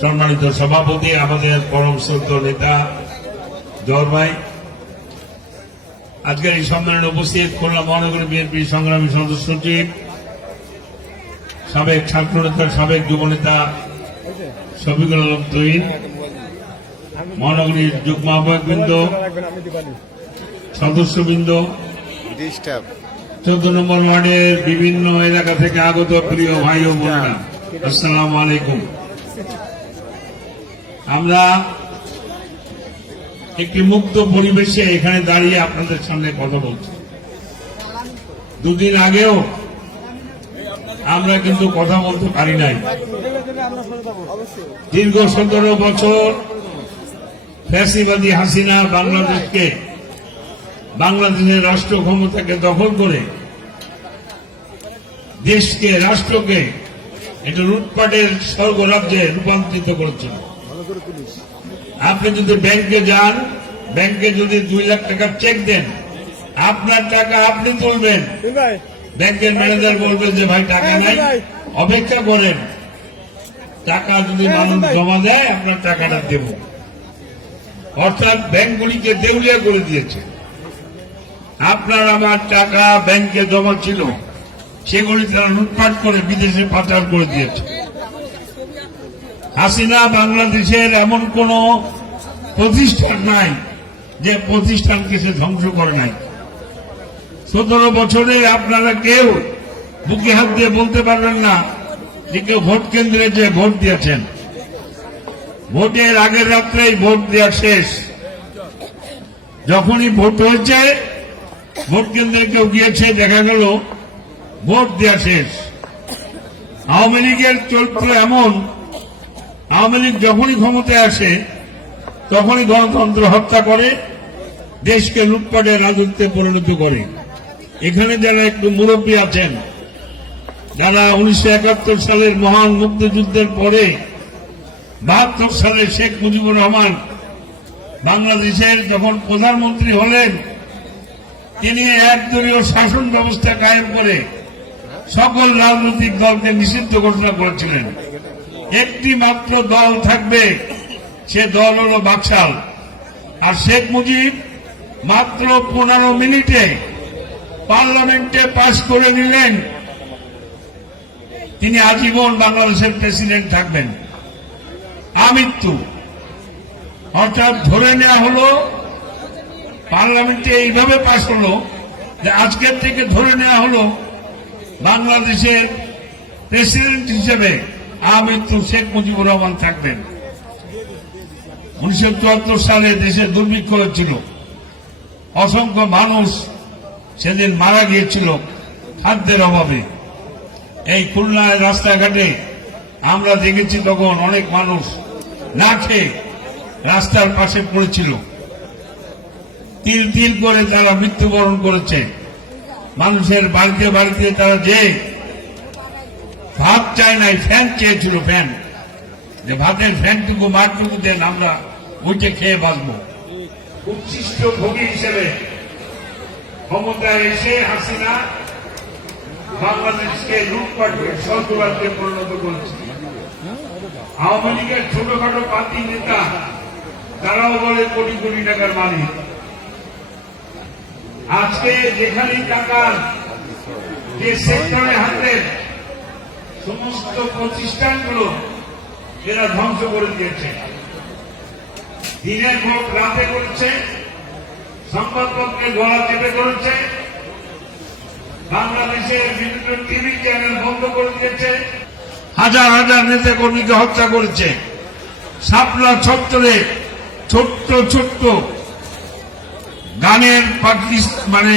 সম্মানিত সভাপতি, আমাদের পরম শ্রদ্ধেয় নেতা জওহর ভাই, আজকের এই সম্মেলনে উপস্থিত খুলনা মহানগর বিএনপি সংগ্রামী সদস্য সচিব, সাবেক ছাত্রনেতা, সাবেক যুবনেতা শফিকুল আলম তুহিন, মহানগরীর যুগ্ম আহ্বায়কবৃন্দ, সদস্যবৃন্দ, 14 নম্বর ওয়ার্ডের বিভিন্ন এলাকা থেকে আগত প্রিয় ভাই ও বোনেরা, আসসালামু আলাইকুম। আমরা একটি মুক্ত পরিবেশে এখানে দাঁড়িয়ে আপনাদের সামনে কথা বলছি। দুদিন আগেও আমরা কিন্তু কথা বলতে পারি নাই। দীর্ঘ 17 বছর ফ্যাসিবাদী হাসিনা বাংলাদেশের রাষ্ট্র ক্ষমতাকে দখল করে দেশকে, রাষ্ট্রকে একটা লুটপাটের স্বর্গরাজ্যে রূপান্তরিত করেছিল। আপনি যদি ব্যাংকে যান, ব্যাংকে যদি 2 লাখ টাকার চেক দেন, আপনার টাকা আপনি তুলবেন, ব্যাংকের ম্যানেজার বলবে যে ভাই টাকা নাই, অপেক্ষা করেন, টাকা যদি মানুষ জমা দেয় আপনার টাকাটা দেব। অর্থাৎ ব্যাংকগুলিকে দেউলিয়া করে দিয়েছে। আপনার আমার টাকা ব্যাংকে জমা ছিল, সেগুলি তারা লুটপাট করে বিদেশে পাচার করে দিয়েছে। হাসিনা বাংলাদেশের এমন কোন প্রতিষ্ঠান নাই যে প্রতিষ্ঠানকে সে ধ্বংস করে নাই। 17 বছরে আপনারা কেউ বুকে হাত দিয়ে বলতে পারবেন না যে কেউ ভোট কেন্দ্রে যে ভোট দিয়েছেন। ভোটের আগের রাত্রেই ভোট দেওয়া শেষ। যখনই ভোট হয়েছে, ভোট কেন্দ্রে কেউ গিয়েছে, দেখা গেল ভোট দেওয়া শেষ। আওয়ামী লীগের চরিত্র এমন, আওয়ামী লীগ যখনই ক্ষমতায় আসে তখনই গণতন্ত্র হত্যা করে, দেশকে লুটপাটের রাজত্বে পরিণত করে। এখানে যারা একটু মুরব্বী আছেন, যারা 1971 সালের মহান মুক্তিযুদ্ধের পরে 72 সালে শেখ মুজিবুর রহমান বাংলাদেশের যখন প্রধানমন্ত্রী হলেন, তিনি একদলীয় শাসন ব্যবস্থা কায়েম করে সকল রাজনৈতিক দলকে নিষিদ্ধ ঘোষণা করেছিলেন। একটি মাত্র দল থাকবে, সে দল হল বাকশাল। আর শেখ মুজিব মাত্র 15 মিনিটে পার্লামেন্টে পাশ করে নিলেন তিনি আজীবন বাংলাদেশের প্রেসিডেন্ট থাকবেন, আমৃত্যু। অর্থাৎ ধরে নেওয়া হলো, পার্লামেন্টে এইভাবে পাশ হলো যে আজকের থেকে ধরে নেওয়া হলো বাংলাদেশের প্রেসিডেন্ট হিসেবে আমৃত্যু শেখ মুজিবুর রহমান থাকবেন। 1974 সালে দেশে দুর্ভিক্ষ হয়েছিল, অসংখ্য মানুষ সেদিন মারা গিয়েছিল খাদ্যের অভাবে। এই খুলনায় রাস্তাঘাটে আমরা দেখেছি তখন অনেক মানুষ না খেয়ে রাস্তার পাশে পড়েছিল, তিল তিল করে তারা মৃত্যুবরণ করেছে। মানুষের বাড়িতে বাড়িতে তারা যে ভাত চায় নাই, ফ্যান চেয়েছিল, ফ্যান, যে ভাতের ফ্যানটুকু মাঠটুকু দেন, আমরা উঠে খেয়ে বাঁচব। উচ্ছিষ্ট ভোগী হিসেবে ক্ষমতায় এসে হাসিনা বাংলাদেশকে লুটপাটের স্বর্গরাজ্যে পরিণত করেছে। আওয়ামী লীগের ছোটখাটো পার্টি নেতা তারাও বলে কোটি কোটি টাকার মালিক। আজকে যেখানেই টাকার যে সেক্টরে হাতের সমস্ত প্রতিষ্ঠানগুলো এরা ধ্বংস করে দিয়েছে। দিনের ভোট রাতে করেছে, সংবাদপত্রের গলা চেপে করেছে, বাংলাদেশের বিভিন্ন টিভি চ্যানেল বন্ধ করে দিয়েছে, হাজার হাজার নেতা কর্মীকে হত্যা করেছে। শাপলা চত্বরে ছোট্ট ছোট্ট গানের পাখি, মানে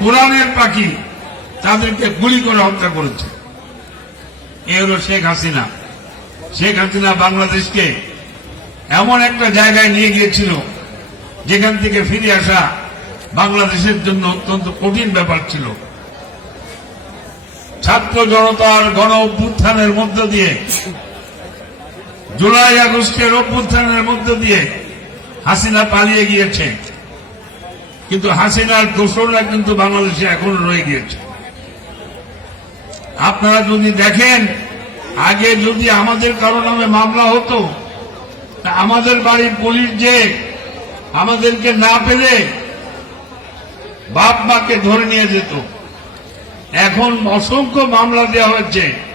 কোরআনের পাখি, তাদেরকে গুলি করে হত্যা করেছে। এ হল শেখ হাসিনা। শেখ হাসিনা বাংলাদেশকে এমন একটা জায়গায় নিয়ে গিয়েছিল যেখান থেকে ফিরে আসা বাংলাদেশের জন্য অত্যন্ত কঠিন ব্যাপার ছিল। ছাত্র জনতার গণ অভ্যুত্থানের মধ্য দিয়ে, জুলাই আগস্টের অভ্যুত্থানের মধ্য দিয়ে হাসিনা পালিয়ে গিয়েছে, কিন্তু হাসিনার দোসররা কিন্তু বাংলাদেশে এখনো রয়ে গিয়েছে। আপনারা যদি দেখেন আগে যদি আমাদের কারো নামে মামলা হতো, তা আমাদের বাড়ির পুলিশ যে আমাদেরকে না পেলে বাপ মাকে ধরে নিয়ে যেত। এখন অসংখ্য মামলা দেওয়া হয়েছে।